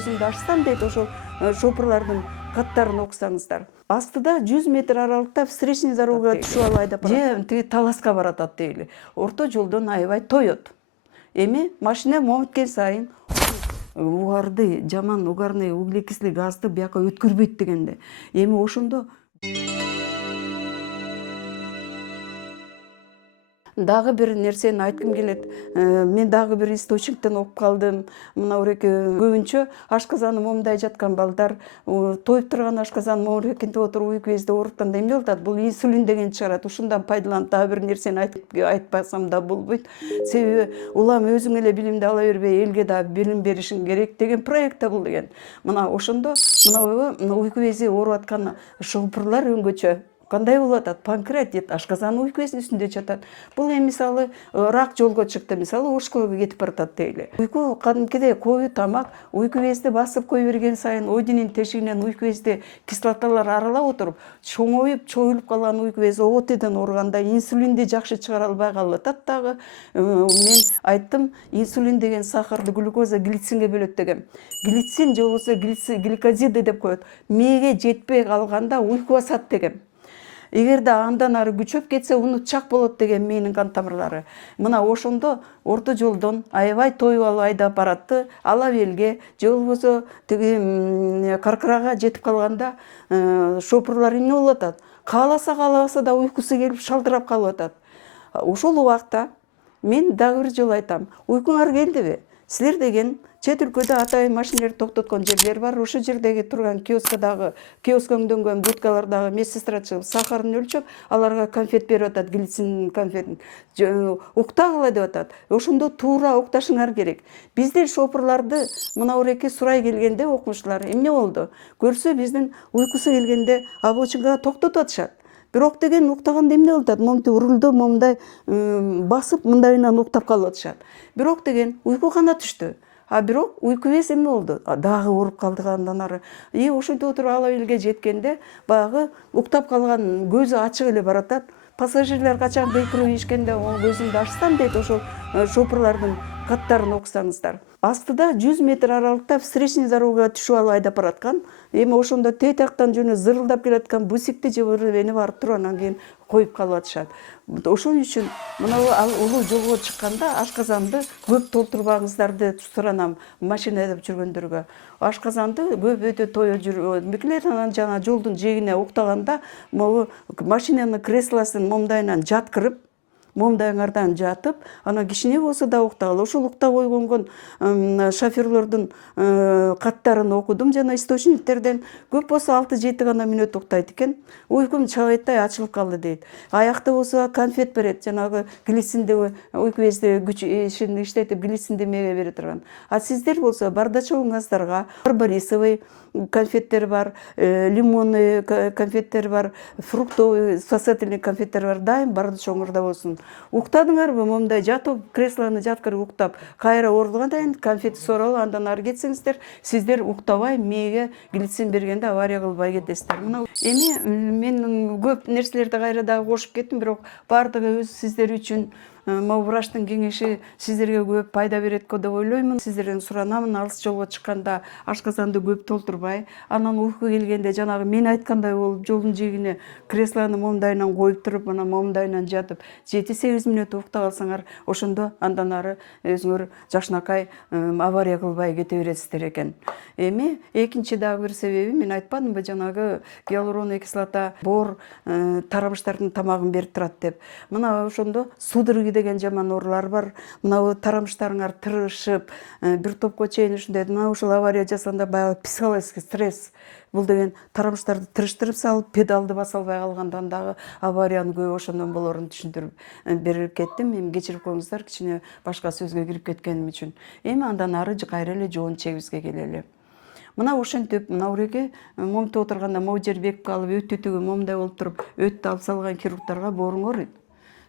Өзүмдү ачсам дейт, ошол шопурлардын каттарын окусаңыздар. Астыда 100 метр аралыкта встречный дорогага түшүп алып айдап барат. Же тиги таласка баратат дейли. Орто жолдон аябай тоет. Эми машина момуткен сайын угарды, жаман угарный углекислый газды бияка өткөрбөйт дегенде. Эми ошондо дагы бир нерсени айткым келет. Мен дагы бир источниктен окуп калдым. Мына уреки көбүнчө ашказаны момундай жаткан балдар, тоюп турган ашказаны момурекинтип отуруп уйку безди оорутканда эмне болуп атат? Бул инсулин деген чыгарат. Ушундан пайдаланып дагы бир нерсени айтпасам да болбойт. Себеби улам өзүң эле билимди ала бербей, элге да билим беришиң керек деген проект да бул деген. Мына ошондо мына уйку бези ооруп аткан шопурлар өңгөчө кандай болуп атат? Панкреатит, ашказаны уйку безинин үстүндө жатат. Бул эми мисалы рак жолго чыкты, мисалы ошко кетип баратат дейли. Уйку кадимкидей коюу тамак уйку безди басып кое берген сайын ойдинин тешигинен уйку безди кислоталар аралап отуруп, чоңоюп, чоюлуп калган уйку бези ООТден ооруганда инсулинди жакшы чыгара албай калып атат дагы. Мен айттым, инсулин деген сахарды глюкоза, глицинге бөлөт дегем. Глицин же болбосо гликозиды деп коет. Мээге жетпей калганда уйку басат дегем. Эгерде андан ары күчөп кетсе, унутчак болот деген мээнин кан тамырлары. Мына ошондо орто жолдон аябай тоюп алып айдап баратты, ала белге же болбосо тиги каркырага жетип калганда шопурлар эмне болуп атат? Кааласа каалабаса да уйкусу келип шалдырап калып атат. Ошол убакта мен дагы бир жолу айтам, уйкуңар келдиби? Силер деген чет өлкөдө атайын машинелерди токтоткон жерлер бар. Ошол жердеги турган киоск өңдөнгөн будкалардагы медсестра чыгып сахарын өлчөп, аларга конфет берип атат, глицин конфетин. Уктагыла деп атат. Ошондо туура укташыңар керек. Биздер шопурларды мына уреки сурай келгенде окумуштуулар эмне болду? Көрсө биздин уйкусу келгенде обочинага токтотуп атышат. Бирок деген уктаганда эмне болуп атат? Момунтип рулдо момундай басып, мындайынан уктап калып атышат. Бирок деген уйку гана түштү. Бирок уйку без эмне болду? Дагы ооруп калды андан ары. Ошентип отуруп ала белге жеткенде баягы уктап калган көзү ачык эле баратат. Пассажирлер качан бейкирип ийишкенде көзүмдү ачсам дейт, ошол шопурлардын каттарын окусаңыздар. Астыда 100 метр аралыкта встречный дорогага түшүп алып айдап бараткан. Эми ошондо тет жактан жөнү зырылдап келаткан бусикти же бирени барып туруп анан кийин коюп калып атышат. Ошон үчүн мына улуу жолго чыкканда ашказанды көп толтурбаңыздар деп суранам машина айдап жүргөндөргө. Ашказанды көп өтө тоё жүрбөкүлөр, анан жана жолдун жээгине уктаганда могу машинанын креслосын момундайынан жаткырып, момундайыңардан жатып, анан кичине болсо да уктагыла. Ошол уктап ойгонгон шоферлордун каттарын окудум жана источниктерден. Көп болсо 6-7 гана мүнөт уктайт экен. Уйкум чабайттай ачылып калды дейт. Аякта болсо конфет берет, жанагы глицинди уйку безди күч иштетип глицинди мээге бере турган. Сиздер болсо бардачогуңуздарга барбарисовый конфеттер бар, лимонный конфеттер бар, фруктовый, спасательный конфеттер бар. Дайым бардачогуңарда болсун. Уктадыңарбы? Момундай жатып, креслону жаткырып уктап, кайра оорулгандан кийин конфет соролуп, андан ары кетсеңиздер, сиздер уктабай мээге глицин бергенде авария кылбай кетесиздер. Мына эми мен көп нерселерди кайра дагы кошуп кеттим, бирок баардыгы өз сиздер үчүн могу врачтын кеңеши сиздерге көп пайда берет деп ойлоймун. Сиздерден суранамын, алыс жолго чыкканда ашказанды көп толтурбай, анан уйку келгенде жанагы мен айткандай болуп жолдун жээгине креслону момундайынан коюп туруп, анан момундайынан жатып 7-8 мүнөт уктап алсаңар, ошондо андан ары өзүңөр жакшынакай авария кылбай кете бересиздер экен. Эми экинчи дагы бир себеби, мен айтпадымбы жанагы гиалуроновый кислота боор тарамыштардын тамагын берип турат деп. Мына ошондо судороги деген жаман оорулар бар. Мына тарамыштарыңар тырышып, бир топко чейин ушундай, мына ушул авария жасаганда баягы психологический стресс. Бул деген тарамыштарды тырыштырып салып, педалды баса албай калгандан дагы авариянын көп ошондон болорун түшүндүрүп берип кеттим. Эми кечирип коюңуздар, кичине башка сөзгө кирип кеткеним үчүн. Эми андан ары кайра эле жоон чегибизге келели. Мына ошентип, мына уреки момунтип отурганда могу жер бекип калып, өтү момундай болуп туруп, өттү алып салган хирургдарга бооруңор.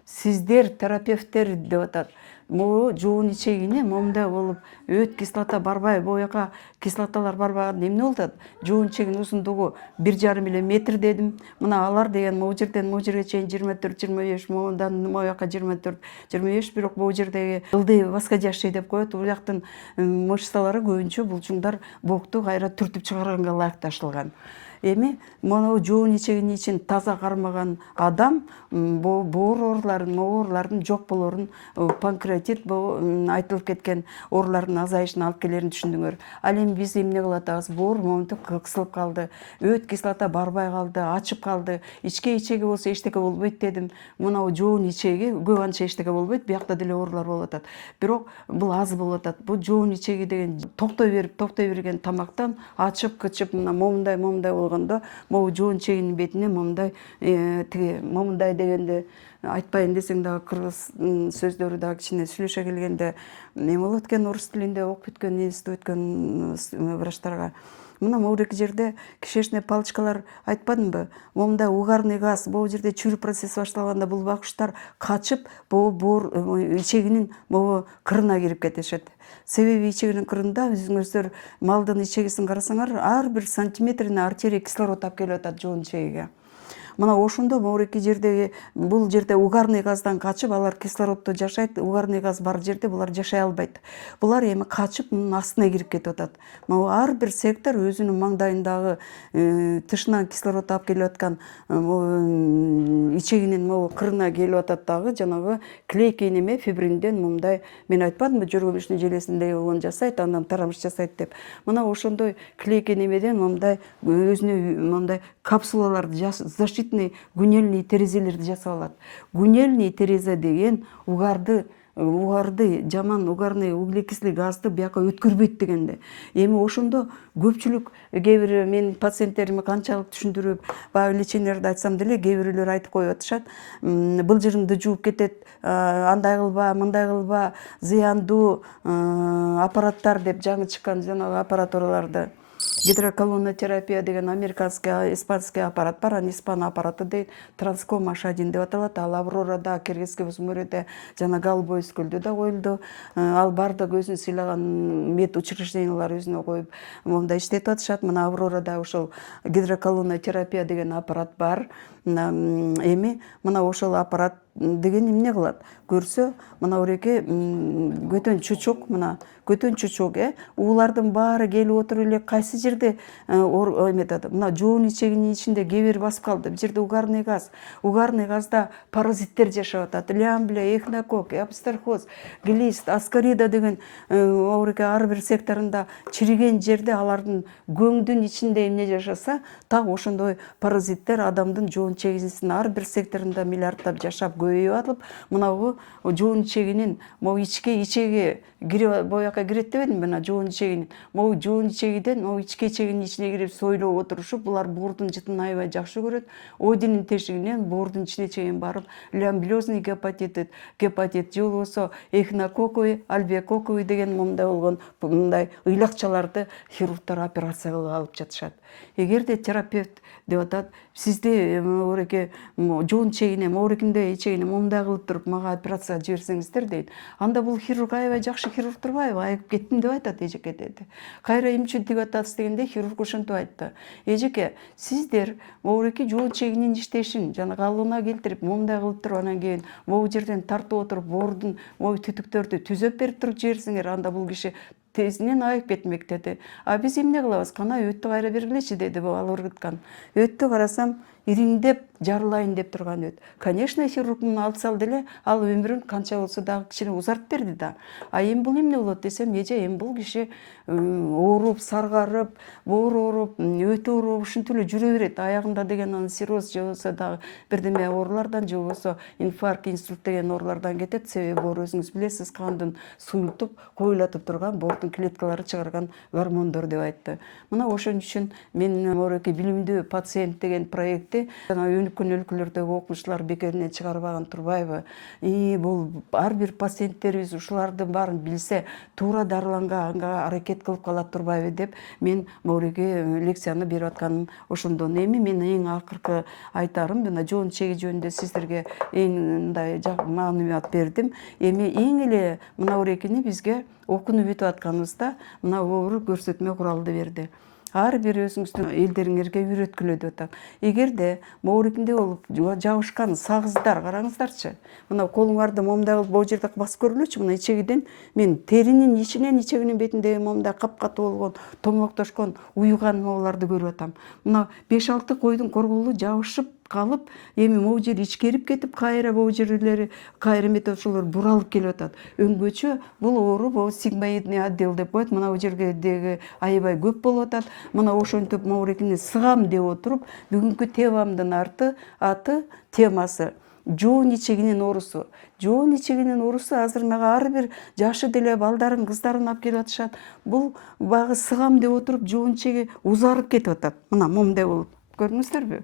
Сиздер терапевттер деп атат. могу жоон ичегине момундай болуп өт кислота барбай, бояка кислоталар барбаганда эмне болуп атат? Жоон ичегинин узундугу 1,5 эле метр дедим. Мына алар деген могу жерден могу жерге чейин 24-25, могундан мояка 24-25, бирок бул жердеги ылдый восходящий деп коет. Бул жактын мышцалары көбүнчө булчуңдар бокту кайра түртүп чыгарганга ылайык ташылган. Эми монау жоон ичегинин ичин таза кармаган адам боор ооруларын, оорулардын жок болорун, панкреатит айтылып кеткен оорулардын азайышына алып келерин түшүндүңөр. Ал эми биз эмне кылып атабыз? Боор момунтип кысылып калды, өт кислота барбай калды, ачып калды. Ичке ичеги болсо эчтеке болбойт дедим. Мынау жоон ичеги көп анча эчтеке болбойт, биякта деле оорулар болуп атат. Бирок бул аз болуп атат. Бул жоон ичеги деген токтой берген тамактан ачып кычып мына момундай болгондо могу жоон ичегинин бетине момундай момундай дегенде айтпайын десең дагы кыргыз сөздөрү дагы кичине сүйлөшө келгенде эме болот экен, орус тилинде окуп бүткөн, институт бүткөн врачтарга. Мына могуреки жерде кишечный палочкалар айтпадымбы? Момундай угарный газ, бул жерде чүйрүү процесси башталганда бул багыштар качып, боор ичегинин могу кырына кирип кетишет. Себеби ичегинин кырында өзүңүздөр малдын ичегисин карасаңар, ар бир сантиметрине артерия кислород алып келип атат жоон ичегиге. Мына ошондо могуреки жердеги бул жерде угарный газдан качып, алар кислороддо жашайт, угарный газ бар жерде булар жашай албайт. Булар эми качып мунун астына кирип кетип атат. Могу ар бир сектор өзүнүн маңдайындагы тышынан кислород алып келип аткан ичегинин могу кырына келип атат дагы жанагы клейкий неме фибринден мындай, мен айтпадымбы, жүргүмүштүн желесиндей болгон жасайт, андан тарамыш жасайт деп. Мына ошондой клейкий немеден мындай өзүнө мындай капсулаларды, защитный гунельный терезелерди жасап алат. Гунельный терезе деген угарды жаман угарный углекислый газды бияка өткөрбөйт дегенде. Эми ошондо көпчүлүк кээ бир менин пациенттериме канчалык түшүндүрүп, баягы лечениелерди айтсам деле кээ бирөөлөр айтып коюп атышат. Былжырыңды жууп кетет, андай кылба, мындай кылба, зыяндуу аппараттар деп жаңы чыккан жанагы аппаратураларды. Гидроколонотерапия деген американский, испанский аппарат бар, аны испан аппараты дейт, Транском H1 деп аталат. Ал Аврорада, Киргизский Бузмөрөдө жана Галбойс көлдө да коюлду. Ал бардык өзүн сыйлаган мед учреждениялар өзүнө коюп момундай иштетип атышат. Мына Аврорада ошол гидроколонотерапия деген аппарат бар. Эми мына ошол аппарат деген эмне кылат? Көрсө, мына уреке көтөн чучук, мына көтөн чучук, уулардын баары келип отуруп эле кайсы жерде эметет. Мына жоон ичегинин ичинде кээ бир басып калды. Бул жерде угарный газ. Угарный газда паразиттер жашап атат. Лямбля, эхинококк, эпистерхоз, глист, аскарида деген уреке ар бир секторунда чириген жерде алардын көңдүн ичинде эмне жашаса, так ошондой паразиттер адамдын жоон ичегинин ар бир секторунда миллиарддап жашап көбөйүп атып, мына жоон ичегинин могу ичеги бояка кирет дебедимби? Мына жоон ичегинин могу жоон ичегиден могу ичке ичегинин ичине кирип сойлоп отурушуп, булар боордун жытын аябай жакшы көрөт. Одинин тешигинен боордун ичине чейин барып, лямблезный гепатит же болбосо эхинококковый, альвеококковый деген момундай болгон мындай ыйлакчаларды хирургтар операция кылып алып жатышат. Эгерде терапевт деп атат, сизди моуреке жоон ичегине, моурекимде ичегине момундай кылып туруп мага операция жиберсеңиздер дейт. Анда бул хирург аябай жакшы хирург турбайбы? Айыгып кеттим деп айтат эжеке деди. Кайра эмне үчүн тигип атасыз дегенде хирург ошентип айтты. Эжеке, сиздер моуреки жоон ичегинин иштешин жана калыбына келтирип, момундай кылып туруп анан кийин могу жерден тартып отуруп, боордун могу түтүктөрдү түзөп берип туруп жиберсеңер, анда бул киши тезинен айыгып кетмек деди. А биз эмне кылабыз? Кана өттү кайра бергилечи деди ал ыргыткан. Өттү карасам, ириңдеп жарылайын деп турган өт. Конечно, хирург муну алып салды эле, ал өмүрүн канча болсо дагы кичине узартып берди да. А эми бул эмне болот десем, эми бул киши ооруп, саргарып, боор ооруп, өтү ооруп, ушинтип эле жүрө берет. Аягында деген анын цирроз же болбосо дагы бирдеме оорулардан же болбосо инфаркт, инсульт деген оорулардан кетет. Себеби боор өзүңүз билесиз, кандын суюлтуп, коюлатып турган боордун клеткалары чыгарган гормондор деп айтты. Мына ошон үчүн мен моуреки билимдүү пациент деген проект кетти. Жана өнүккөн өлкөлөрдөгү окумуштуулар бекеринен чыгарбаган турбайбы? Бул ар бир пациенттерибиз ушулардын баарын билсе туура дарыланганга аракет кылып калат турбайбы деп мен могуреге лекцияны берип атканым ошондон. Эми мен эң акыркы айтарым мына жоон чеги жөнүндө сиздерге эң мындай маалымат бердим. Эми эң эле мына бизге окууну бүтүп атканыбызда мына оор көрсөтмө куралды берди. Ар бир өзүңүздүн элдериңерге үйрөткүлө деп атат. Эгерде моорекинде болуп жабышкан сагыздар караңыздарчы. Мына колуңарды момундай кылып бул жерде басып көрүлөчү. Мына ичегиден мен теринин ичинен ичегинин бетинде момундай капкатуу болгон, томоктошкон, уюган мооларды көрүп атам. Мына 5-6 койдун корголу жабышып калып, эми могу жер ичкерип кетип, кайра могу жерлери кайра эмете ошолор буралып келип атат. Өңгөчө бул оору бул сигмоидный отдел деп коет. Мына бул жердеги аябай көп болуп атат. Мына ошентип моорекини сыгам деп отуруп, бүгүнкү темамдын аты темасы жоон ичегинин оорусу. Жоон ичегинин оорусу азыр мага ар бир жашы деле балдарын, кыздарын алып келип атышат. Бул багы сыгам деп отуруп жоон ичеги узарып кетип атат. Мына момундай болуп. Көрдүңүздөрбү?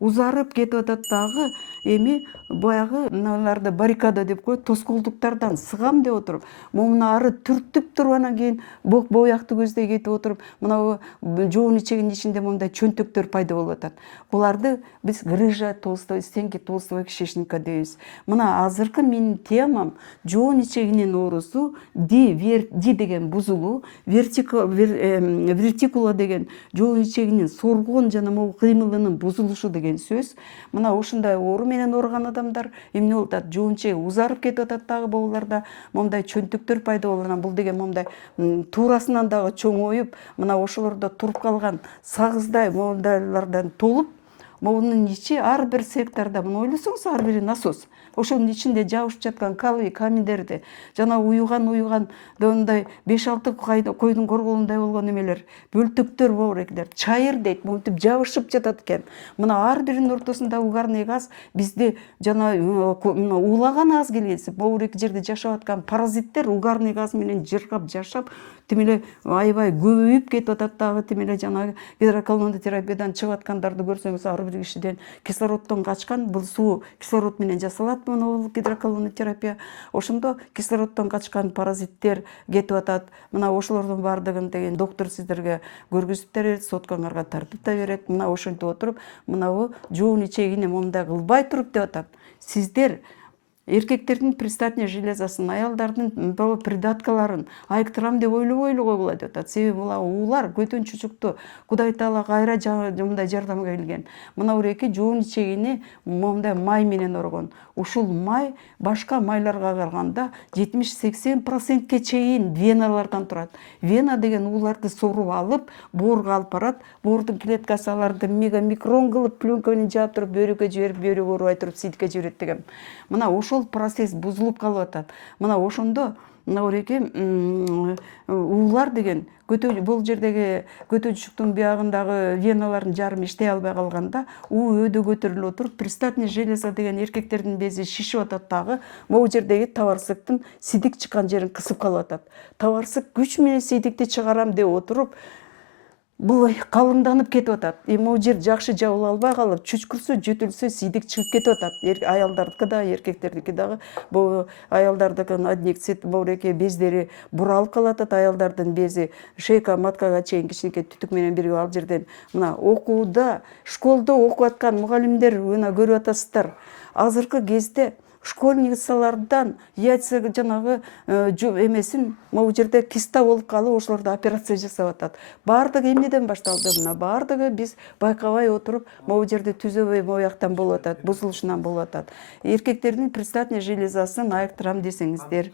Узарып кетип атат дагы. Эми баягы мыналарды баррикада деп коет, тоскоолдуктардан сыгам деп отуруп, момуна ары түртүп туруп анан кийин боякты көздөй кетип отуруп, мына жоон ичегинин ичинде момундай чөнтөктөр пайда болуп атат. Буларды биз грыжа толстой, стенки толстого кишечника дейбиз. Мына азыркы менин темам жоон ичегинин оорусу, ди деген бузулуу, вертикула деген жоон ичегинин соргон жана могу кыймылынын бузулушу деген сөз. Мына ушундай оору менен ооруган адамдар эмне болуп атат? Жоон ичеги узарып кетип атат дагы боолордо, момундай чөнтөктөр пайда болуп анан бул деген момундай туурасынан дагы чоңоюп, мына ошолордо туруп калган сагыздай момундайлардан толуп, могунун ичи ар бир секторда, мына ойлосоңуз, ар бири насос. Ошонун ичинде жабышып жаткан калый, каминдерди жана уюган мындай 5-6 койдун корголундай болгон эмелер, бөлтөктөр моорекилер, чайыр дейт, монтип жабышып жатат экен. Мына ар биринин ортосунда угарный газ бизди жана уулаган аз келгенси, моореки жерде жашап аткан паразиттер угарный газ менен жыргап жашап, тим эле аябай көбөйүп кетип атат дагы. Тим эле жанагы гидроколондуу терапиядан чыгып аткандарды көрсөңүз, ар бир кишиден кислороддон качкан, бул суу кислород менен жасалат. Мына гидроколондуу терапия. Ошондо кислороддон качкан паразиттер кетип атат. Мына ошолордун баардыгын деген доктор сиздерге көргөзүп да берет, соткаңарга тартып да берет. Мына ошентип отуруп, мына жоон ичегини момундай кылбай туруп деп атат. Сиздер эркектердин предстательный железасын, аялдардын придаткаларын айыктырам деп ойлобойлу койгула деп атат. Себеби уулар көтөн чучукту Кудай Таала кайра мындай жардамга келген. Мына буреки жоон ичегини момундай май менен оргон. Ушул май башка майларга караганда 70-80%ке чейин веналардан турат. Вена деген ууларды соруп алып, боорго алып барат. Боордун клеткасы аларды микрон кылып, пленка менен жаап туруп, бөйрөккө жиберип, бөйрөк оорубай туруп сийдикке жиберет деген. Мына ошол процесс бузулуп калып атат. Мына ошондо мына буреки уулар деген бул жердеги көтө чучуктун биягындагы веналардын жарымы иштей албай калганда, өйдө көтөрүлүп отуруп, предстательный железа деген эркектердин бези шишип атат дагы. Могу жердеги табарсыктын сидик чыккан жерин кысып калып атат. Табарсык күч менен сидикти чыгарам деп отуруп, бул калыңданып кетип атат. Могу жер жакшы жабыла албай калып, чүчкүрсө, жөтүлсө сидик чыгып кетип атат. Аялдардыкы да, эркектердики дагы. Бул аялдардыкынын аднексит моореки бездери буралып калып атат. Аялдардын бези шейка маткага чейин кичинекей түтүк менен бирге ал жерден мына окууда, школдо окуп аткан мугалимдер мына көрүп атасыздар. Азыркы кезде школьницалардан яйца жанагы эмесин могу жерде киста болуп калып, ошолорду операция жасап атат. Баардыгы эмнеден башталды? Мына баардыгы биз байкабай отуруп, могу жерде түзөбөй мояктан болуп атат, бузулушунан болуп атат. Эркектердин предстательный железасын айыктырам десеңиздер.